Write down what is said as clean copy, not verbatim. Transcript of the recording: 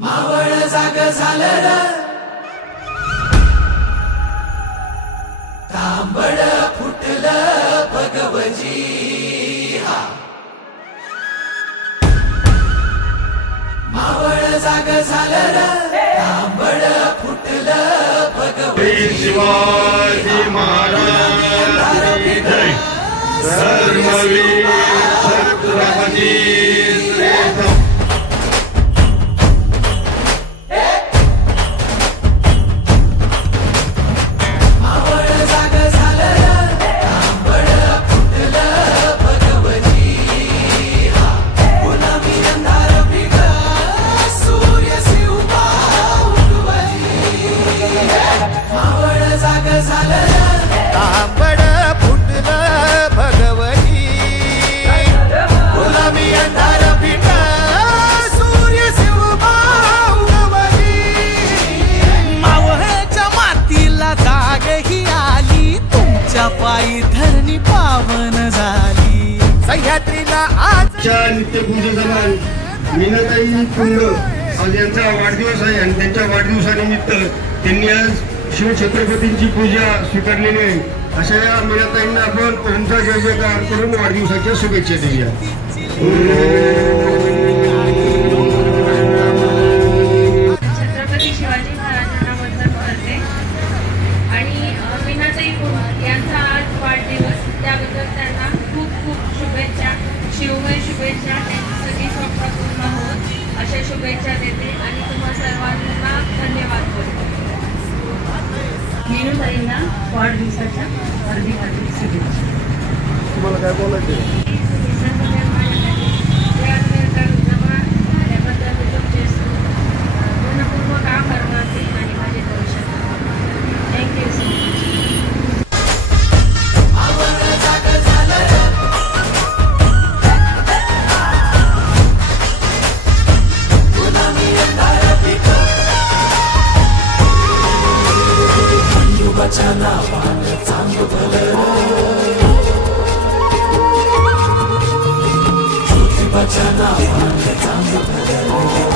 मावळ जाग झालं र तांबड फुटलं भगवजी हा मावळ जाग झालं र तांबड फुटलं भगवजी शिवाजी महाराज की जय धर्मवीर छत्रपती तांबड फुटलं भगवती गुलामी अंधार फिट सूर्य शिवबाहुबली मावळच्या मातीला जाग ही आली तुमच्या पायी धरणी पावन झाली सह्याद्रीला आज नित्यपूजेचा मीनाताई पुंड आज यांचा वाढदिवस आहे आणि त्यांच्या वाढदिवसानिमित्त त्यांनी आज शिवछत्रपतींची पूजा स्वीकारलेली आहे। अशा या मीनाताईंना आपण ओमचा जय जयकार करून वाढदिवसाच्या शुभेच्छा देऊया। छत्रपती शिवाजी महाराजांना वंदन करते आणि मीनाताई पुंड यांचा आज वाढदिवस त्याबद्दल त्यांना खूप खूप शुभेच्छा शिवमय शुभेच्छा त्यांची सगळी स्वप्न पूर्ण होत अशा शुभेच्छा देते आणि तुम्हा सर्वांना धन्यवाद करते। मीनाताईंना वाढदिवसाच्या हार्दिक हार्दिक शुभेच्छा। तुम्हाला काय बोलायचं पूर्णपूर्वक आभार मानते आणि माझे भविष्यात थँक्यू सो मच नावानं चांग भलं ज्योतिबाच्या नावानं चांग भलं